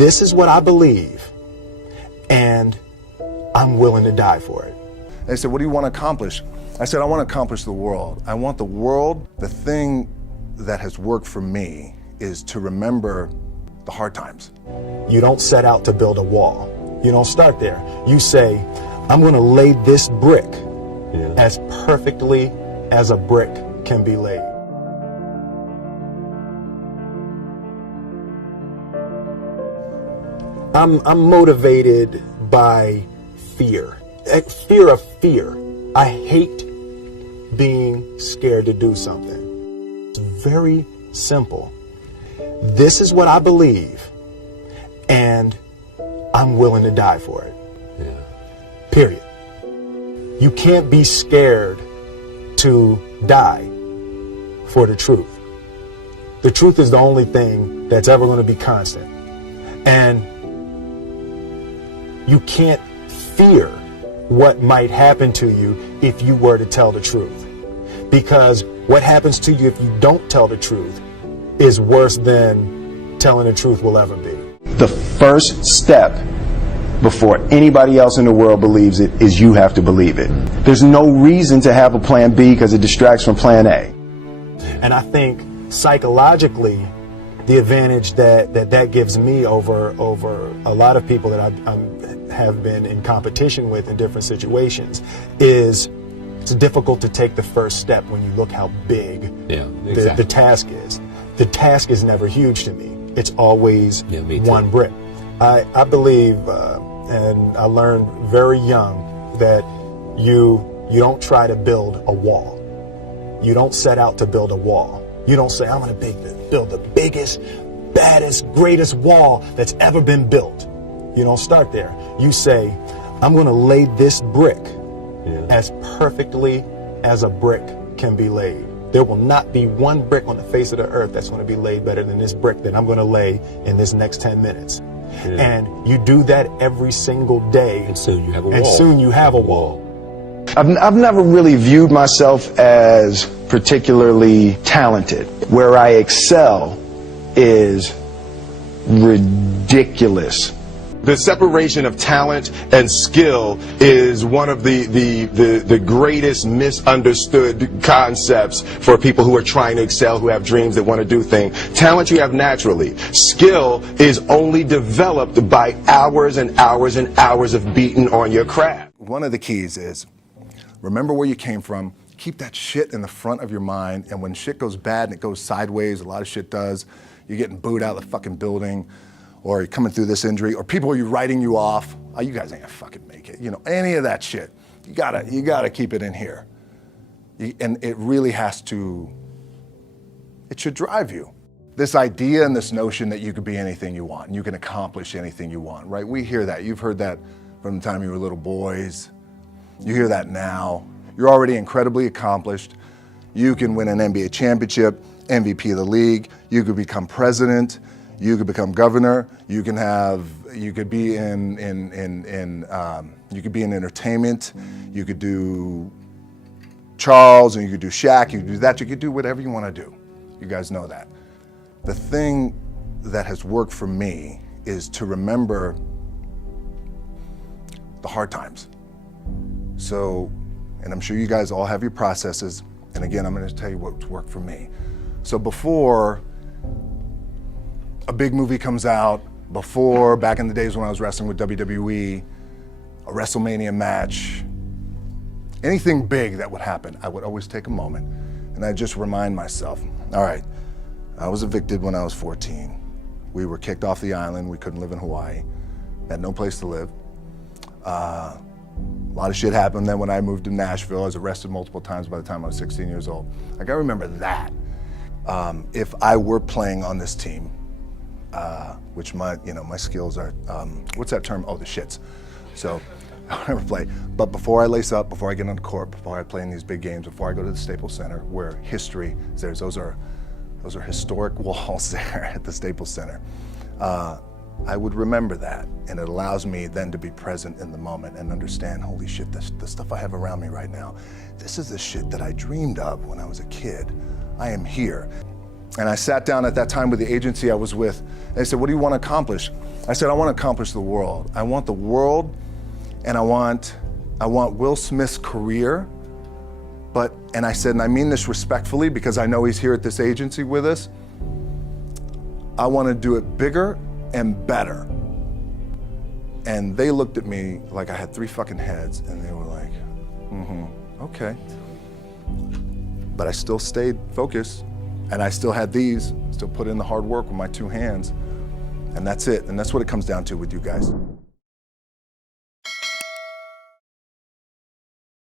This is what I believe, and I'm willing to die for it. They said, what do you want to accomplish? I said, I want to accomplish the world. I want the world. The thing that has worked for me is to remember the hard times. You don't set out to build a wall. You don't start there. You say, I'm going to lay this brick as perfectly as a brick can be laid. I'm motivated by fear. Fear of fear. I hate being scared to do something. It's very simple. This is what I believe, and I'm willing to die for it. Period. You can't be scared to die for the truth. The truth is the only thing that's ever going to be constant. And you can't fear what might happen to you if you were to tell the truth. Because what happens to you if you don't tell the truth is worse than telling the truth will ever be. The first step before anybody else in the world believes it is you have to believe it. There's no reason to have a plan B because it distracts from plan A. And I think psychologically, the advantage that gives me over a lot of people that I have been in competition with in different situations is it's difficult to take the first step when you look how big the task is. The task is never huge to me. It's always one brick. I believe, and I learned very young, that you don't try to build a wall. You don't set out to build a wall. You don't say, I'm going to build the biggest, baddest, greatest wall that's ever been built. You don't start there. You say, I'm going to lay this brick as perfectly as a brick can be laid. There will not be one brick on the face of the earth that's going to be laid better than this brick that I'm going to lay in this next 10 minutes. And you do that every single day. And soon you have a wall. And soon you have a wall. I've never really viewed myself as particularly talented. Where I excel is ridiculous. The separation of talent and skill is one of the greatest misunderstood concepts for people who are trying to excel, who have dreams, that want to do things. Talent you have naturally. Skill is only developed by hours and hours and hours of beating on your craft. One of the keys is remember where you came from. Keep that shit in the front of your mind, and when shit goes bad and it goes sideways, a lot of shit does, you're getting booed out of the fucking building, or you're coming through this injury, or people are writing you off. Oh, you guys ain't gonna fucking make it. You know, any of that shit. You gotta keep it in here. And it really has to, it should drive you. This idea and this notion that you could be anything you want, and you can accomplish anything you want, right? We hear that. You've heard that from the time you were little boys. You hear that now. You're already incredibly accomplished. You can win an NBA championship, MVP of the league. You could become president. You could become governor. You could be in entertainment. You could do Charles, and you could do Shaq. You could do that. You could do whatever you want to do. You guys know that. The thing that has worked for me is to remember the hard times. So, and I'm sure you guys all have your processes. And again, I'm going to tell you what's worked for me. So before a big movie comes out, before, back in the days when I was wrestling with WWE, a WrestleMania match, anything big that would happen, I would always take a moment and I'd just remind myself, all right, I was evicted when I was 14. We were kicked off the island. We couldn't live in Hawaii. Had no place to live. A lot of shit happened then when I moved to Nashville. I was arrested multiple times by the time I was 16 years old. Like, I remember that. If I were playing on this team, which my skills are, what's that term? Oh, the shits. So I'll never play. But before I lace up, before I get on the court, before I play in these big games, before I go to the Staples Center, where history is there, those are historic walls there at the Staples Center. I would remember that, and it allows me then to be present in the moment and understand, holy shit, the stuff I have around me right now, this is the shit that I dreamed of when I was a kid. I am here. And I sat down at that time with the agency I was with, and they said, what do you want to accomplish? I said, I want to accomplish the world. I want the world, and I want Will Smith's career, and I said, and I mean this respectfully because I know he's here at this agency with us, I want to do it bigger and better. And they looked at me like I had 3 fucking heads, and they were like, okay. But I still stayed focused, and I still had still put in the hard work with my 2 hands, and that's it. And that's what it comes down to with you guys.